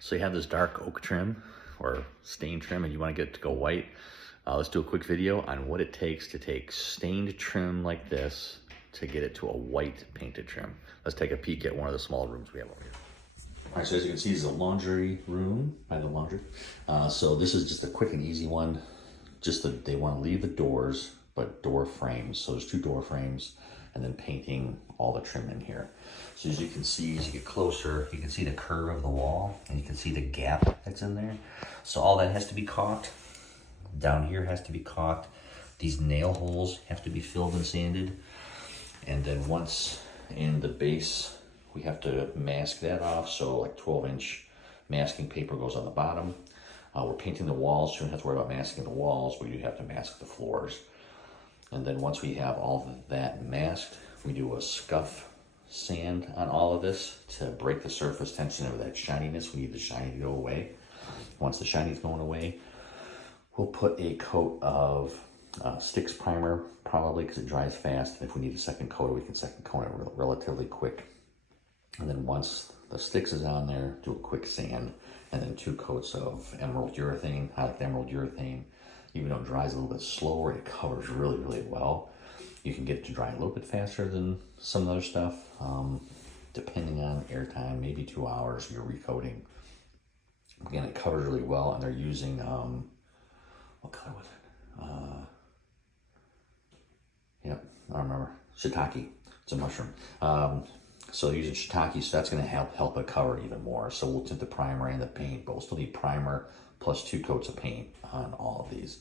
So you have this dark oak trim or stained trim and you want to get it to go white. Let's do a quick video on what it takes to take stained trim like this to get it to a white painted trim. Let's take a peek at one of the small rooms we have over here. All right, so as you can see, this is a laundry room by the laundry. So this is just a quick and easy one. Just that they want to leave the doors, but door frames. So there's 2 door frames and then painting all the trim in here. So as you can see, as you get closer, you can see the curve of the wall and you can see the gap that's in there. So all that has to be caulked. Down here has to be caulked. These nail holes have to be filled and sanded. And then once in the base, we have to mask that off. So like 12-inch masking paper goes on the bottom. We're painting the walls, so you don't have to worry about masking the walls, but we do have to mask the floors. And then once we have all of that masked, we do a scuff sand on all of this to break the surface tension of that shininess. We need the shiny to go away. Once the shiny's going away, we'll put a coat of Stix primer, probably because it dries fast. And if we need a second coat, we can second coat it relatively quick. And then once the Stix is on there, do a quick sand, and then 2 coats of emerald urethane. I like the emerald urethane. Even though it dries a little bit slower, it covers really, really well. You can get it to dry a little bit faster than some other stuff. Depending on airtime, maybe 2 hours, you're recoating. Again, it covers really well, and they're using, what color was it? Yep, I don't remember. Shiitake, it's a mushroom. So they're using shiitake, so that's gonna help it cover it even more. So we'll tint the primer and the paint, but we'll still need primer plus 2 coats of paint on all of these.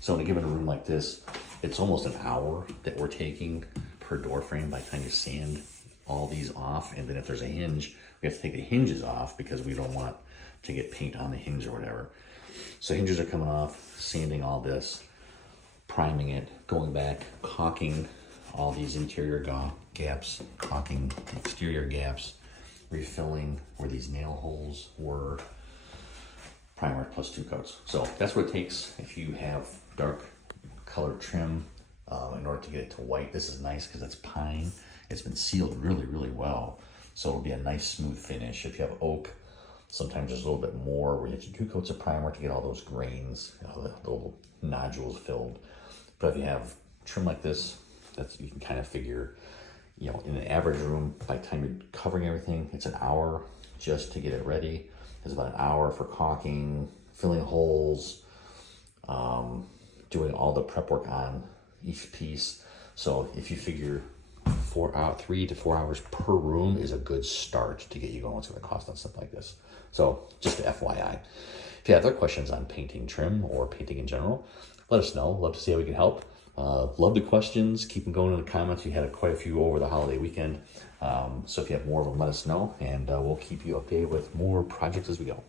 So in a given room like this, it's almost an hour that we're taking per door frame by the time you sand all these off. And then if there's a hinge, we have to take the hinges off because we don't want to get paint on the hinge or whatever. So hinges are coming off, sanding all this, priming it, going back, caulking all these interior gaps, caulking the exterior gaps, refilling where these nail holes were, primer plus 2 coats. So that's what it takes if you have dark colored trim in order to get it to white. This is nice because it's pine. It's been sealed really, really well. So it'll be a nice smooth finish. If you have oak, sometimes there's a little bit more where you have to do 2 coats of primer to get all those grains, the little nodules filled. But if you have trim like this, you can kind of figure, in an average room, by the time you're covering everything, it's an hour just to get it ready. It's about an hour for caulking, filling holes, doing all the prep work on each piece. So if you figure 3 to 4 hours per room is a good start to get you going. It's going to cost on something like this. So just FYI. If you have other questions on painting trim or painting in general, let us know. Love to see how we can help. Love the questions. Keep them going in the comments. We had quite a few over the holiday weekend. So if you have more of them, let us know, and we'll keep you updated with more projects as we go.